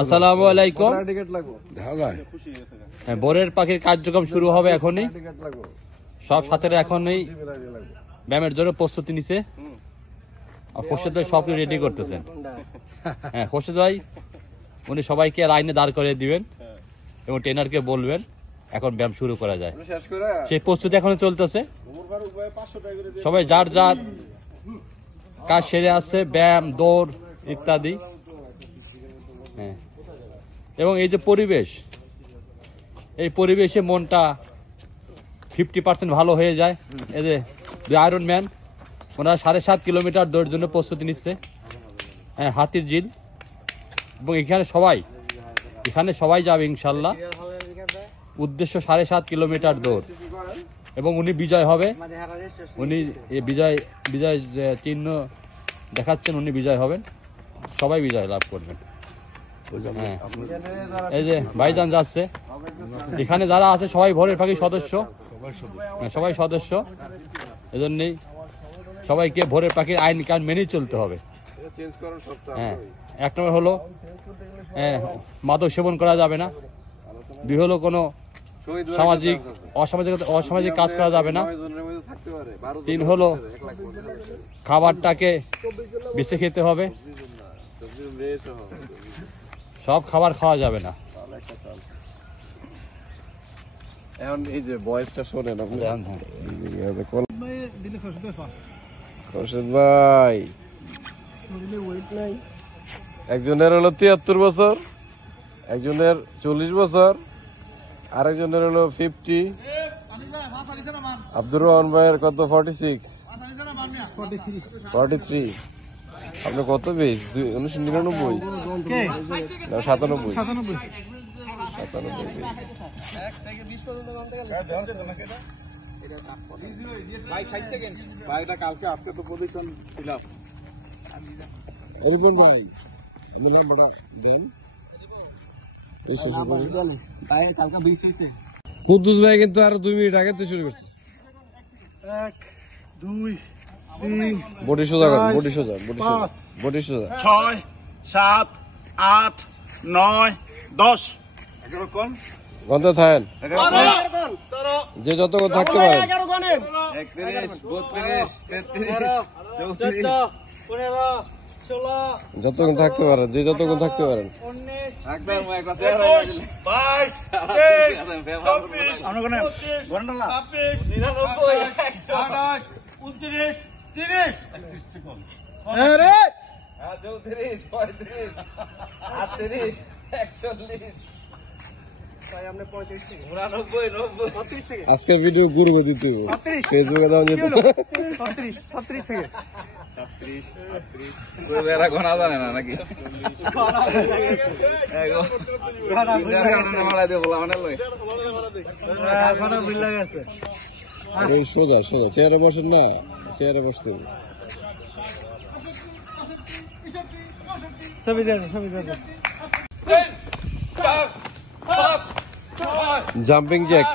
আসসালামু আলাইকুম। ভোরের পাখির কার্যক্রম শুরু হবে এখনই। সব সাথীরা এখনই ব্যায়ামের জন্য প্রস্তুতি নিছে। খোরশেদ ভাই সব রেডি করতেছেন। হ্যাঁ, খোরশেদ ভাই উনি সবাইকে লাইনে দাঁড় করে দিবেন এবং ট্রেনারকে বলবেন এখন ব্যায়াম শুরু করা যায়। সেই প্রস্তুতি এখনো চলতেছে। সবাই যার যার কাজ সেরে আসছে, ব্যায়াম, দৌড় ইত্যাদি। হ্যাঁ, এবং এই যে পরিবেশ, এই পরিবেশে মনটা 50% ভালো হয়ে যায়। এই যে আয়রন ম্যান, ওনারা 7.5 কিলোমিটার দৌড়ের জন্য প্রস্তুতি নিচ্ছে। হ্যাঁ, হাতির ঝিল, এবং এখানে সবাই যাবে ইনশাল্লাহ। উদ্দেশ্য 7.5 কিলোমিটার দৌড়, এবং উনি বিজয় হবে। উনি বিজয় চিহ্ন দেখাচ্ছেন, উনি বিজয় হবেন, সবাই বিজয় লাভ করবেন। হ্যাঁ, এই যে ভাইজান যাচ্ছে, এখানে যারা আছে সবাই ভোরের পাখি সদস্য, সবাই সদস্য। এজন্যই সবাইকে ভোরের পাখির আইন কানুন মেনেই চলতে হবে। হ্যাঁ, 1 নম্বর হলো মাদক সেবন করা যাবে না। 2 হলো কোনো অসামাজিক কাজ করা যাবে না। 3 হলো খাবারটাকে বেছে খেতে হবে, সব খাবার খাওয়া যাবে না। এখন এই যে বয়সটা শোনেন আপনি। খোরশেদ ভাই, একজনের হলো 73 বছর, একজনের 40 বছর, আরেকজনের হলো 50। আব্দুর রহমান ভাইয়ের কত? 46, 43। আপনার কত বেশ? 1999, 97, 97 কুদ্দুস ভাই কিন্তু আরো 2 মিনিট আগে তো শুরু করছে। 1 2 3 বডি সোজা কর, বডি সোজা, বডি সোজা। 6 7 8 9 10 11 কোন গন্তে থাকেন, যে যতক্ষণ থাকতে পারেন। 11 কোনে 31 32 33 34 15 16 যতক্ষণ থাকতে পারেন, যে যতক্ষণ থাকতে পারেন। 19 একদম একটা চেহারা হয়ে গেল 22 23 আমরা কোনে ঘন্টা না 29 128 29 30 আরে 34 35 38 41 ভাই আপনি 35 থেকে 89 90 36 থেকে আজকের ভিডিও গুরু দিতে হবে, ফেসবুকে দাও যেত। 36 থেকে 36 38 পুরো বেলা গোনা জানে না নাকি? এগো গানা মালা দিয়ে বলা মানে লই ঘন্টা ভুল লাগেছে। এই সোজা সোজা চেয়ারে বসেন না, চেয়ারে বসতে হবে। সবই দেন জাম্পিং জ্যাক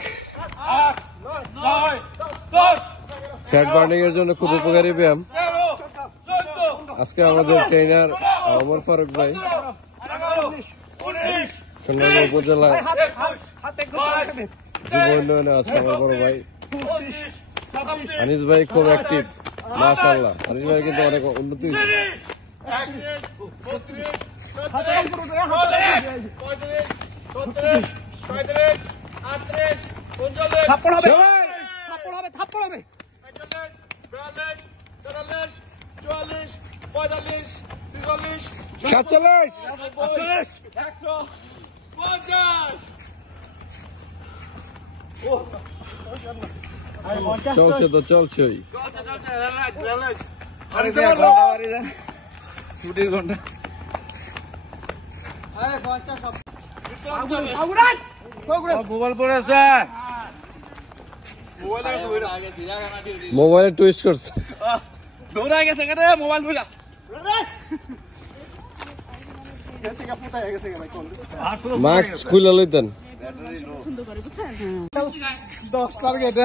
ফ্যাট বার্নিং এর জন্য খুব উপকারী ব্যায়াম। আজকে আমাদের ট্রেনার ওমর ফারুক ভাই, সুন্দরবন উপজেলা যুব উন্নয়নে আছে আমার বড় ভাই আনিস ভাই, খুব অ্যাক্টিভ মাশাআল্লাহ। আনিস ভাই কিন্তু অনেক উন্নতি হয়েছে। চলছে তো চলছেই। ছুটির ঘন্টা মোবাইল পড়েছে, মোবাইলে টুইস্ট করছে, দৌড়া গেছে কেন মোবাইল বুঝা মাস্ক খুলে লইতেন। 10 টার্গেট।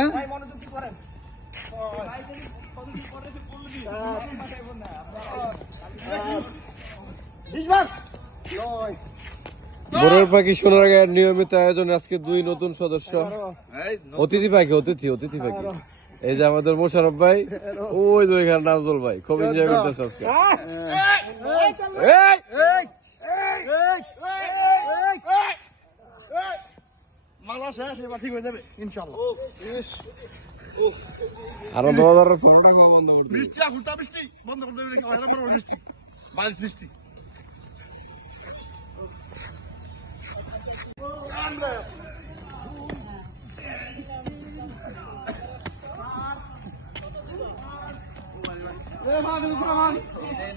বড়ের পাখি সোনারগাঁয়ের নিয়মিত আয়োজনে আজকে 2 নতুন সদস্য অতিথি পাখি অতিথি পাখি এই যে আমাদের মোশারফ ভাই ওই যে ওইখানে নাজল ভাই খুব এনজয় করতেছে আজকে আনন্দ বাজারের পরোটা খাওয়া বন্ধ করতে বন্ধ করতে মিষ্টি বালিশ মিষ্টি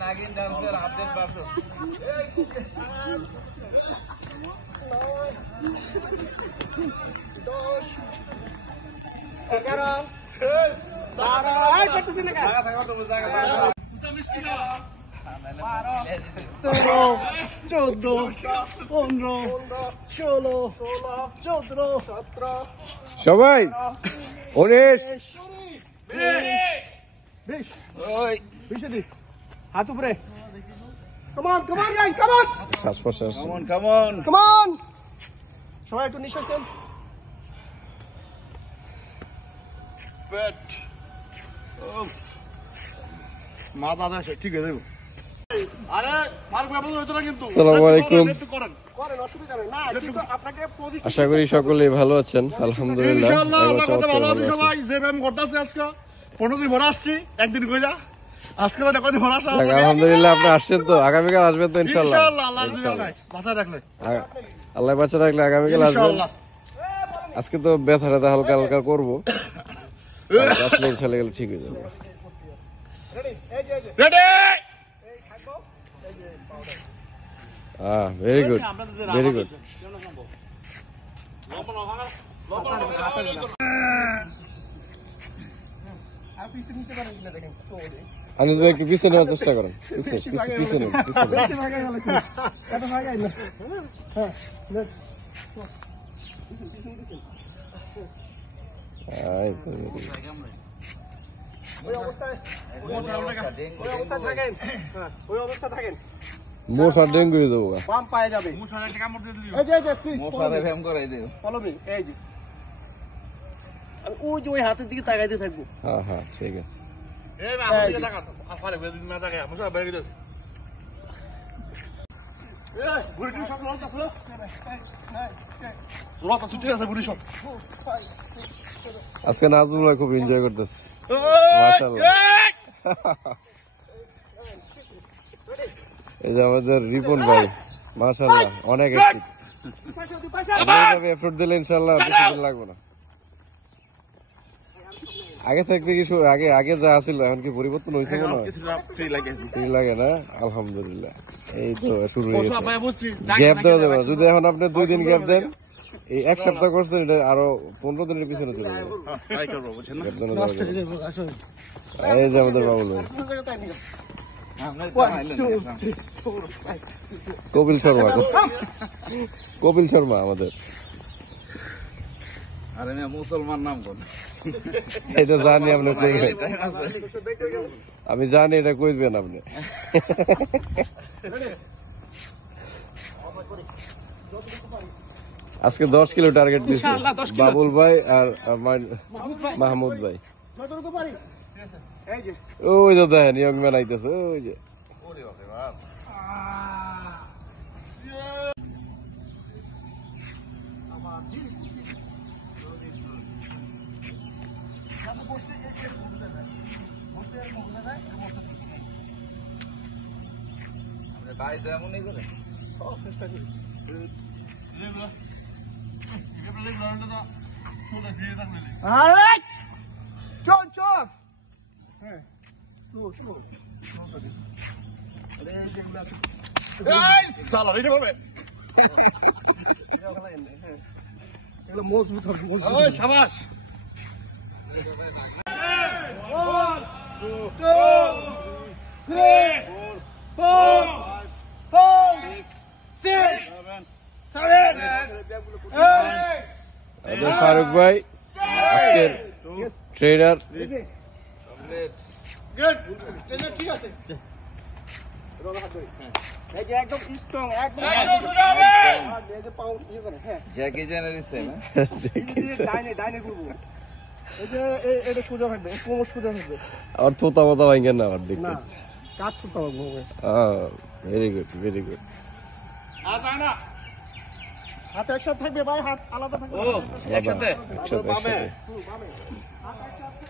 নাগিন ডান্সের আপডেট পাঠো চোদ্দ 15 16 17 সবাই 19 ওই 20 হাত উপরে কামান গাইস কামান শ্বাস প্রশ্বাস কামান সবাই একটু নিঃশ্বাস নেন পেট মাথা আছে ঠিক আছে আরে মার্ক ব্যবহার হতো না কিন্তু আসসালামু আলাইকুম করেন অসুবিধা নেই না কিন্তু আপনাকে পজিশন আশা করি সকলেই ভালো আছেন আলহামদুলিল্লাহ ইনশাআল্লাহ আল্লাহ এবং কথা ভালো আছে চমৎকার সবাই যে ব্যায়াম করতেছে আজকে 15 দিন ভরে আসছি একদিন কইলা আজকে তো কদিন ভরে আসা যাক, আলহামদুলিল্লাহ আপনি আসছেন তো আগামীকাল আসবেন তো ইনশাআল্লাহ ইনশাআল্লাহ আল্লাহর দিলে নাই বাঁচা রাখলে আল্লাহ বাঁচা রাখলে আগামীকাল আসবেন ইনশাআল্লাহ আজকে তো ব্যথাটা হালকা হালকা করবো আসলে ইনশাআল্লাহ গেলে ঠিক হয়ে যাবে ready very good very good Anis ভাই একটু পিছিয়ে নেওয়ার চেষ্টা করেন পিছিয়ে নেন ওই অবস্থা থাকেন মশা ডেঙ্গু হয়ে যাবো বাম পায়ে যাবে মুসারে একটা কামড় দিয়ে দিলি এই যে প্লিজ মশারে ভ্যাম করাই দিও ফলো মি এই যে আমি ওই যে ওই হাতের দিকে তাকাইতে থাকবো হ্যাঁ ঠিক আছে এই না হাতের দিকে তাকা আর পারে বেদিন না তাকায় মুসা বের গেছে এই বুড়ি সব লড়তা ফুলো লড়তা ছুটি আছে বুড়ি সব আজকে নাজমুল ভাই খুব এনজয় করতেছে মাশাআল্লাহ এই যে আমাদের রিপন ভাই মাশাআল্লাহ অনেক এফোর্ট দিলে ইনশাআল্লাহ বেশি দিন লাগবে না আগে থাকতে কি আগে যা আছিল এখন কি পরিবর্তন হয়েছে মনে হয় ফ্রি লাগে না আলহামদুলিল্লাহ এই তো শুরু হয়ে গেছে গ্যাপ দেওয়া যাবে না। যদি এখন আপনি 2 দিন গ্যাপ দেন এই 1 সপ্তাহ করছেন এটা আরো 15 দিনের পিছনে চলে যাবে Gap দেওয়া যাবে না। এই যে আমাদের বাবুল ভাই কপিল শর্মা আমাদের আরে না মুসলমান নাম কোন এটা জানি আপনি কইবেন আমি জানি এটা কইবেন আপনি আজকে 10 কিলো টার্গেট দিয়েছে বাবুল ভাই আর মাহমুদ ভাই ওই যে দেখেন ইয়ং ম্যান আইতেছে ওই যে ভাই যেমনই করে চেষ্টা করি চল চল হ্যাঁ সালা রেডি হবে এগুলো মজবুত হবে ওই শাবাশ 1 2 3 4 5 6 7 8 ফারুক ভাই আজকের ট্রেনার গুড ট্রেনার ঠিক আছে এই যে একদম স্ট্রং, একদম এই যে পাও ইয়ে করে, হ্যাঁ জ্যাকি চ্যানের স্টাইল ডাইনে ঘুরবো। এই যে এটা সোজা থাকবে, কোমর সোজা থাকবে আর তোতা মতো ভাঙেন না আমার দেখতে। না, কাট করতে হবে ভেরি গুড ভেরি গুড। হাত একসাথে থাকবে ভাই, হাত আলাদা থাকবে। একসাথে একসাথে। হাত একসাথে।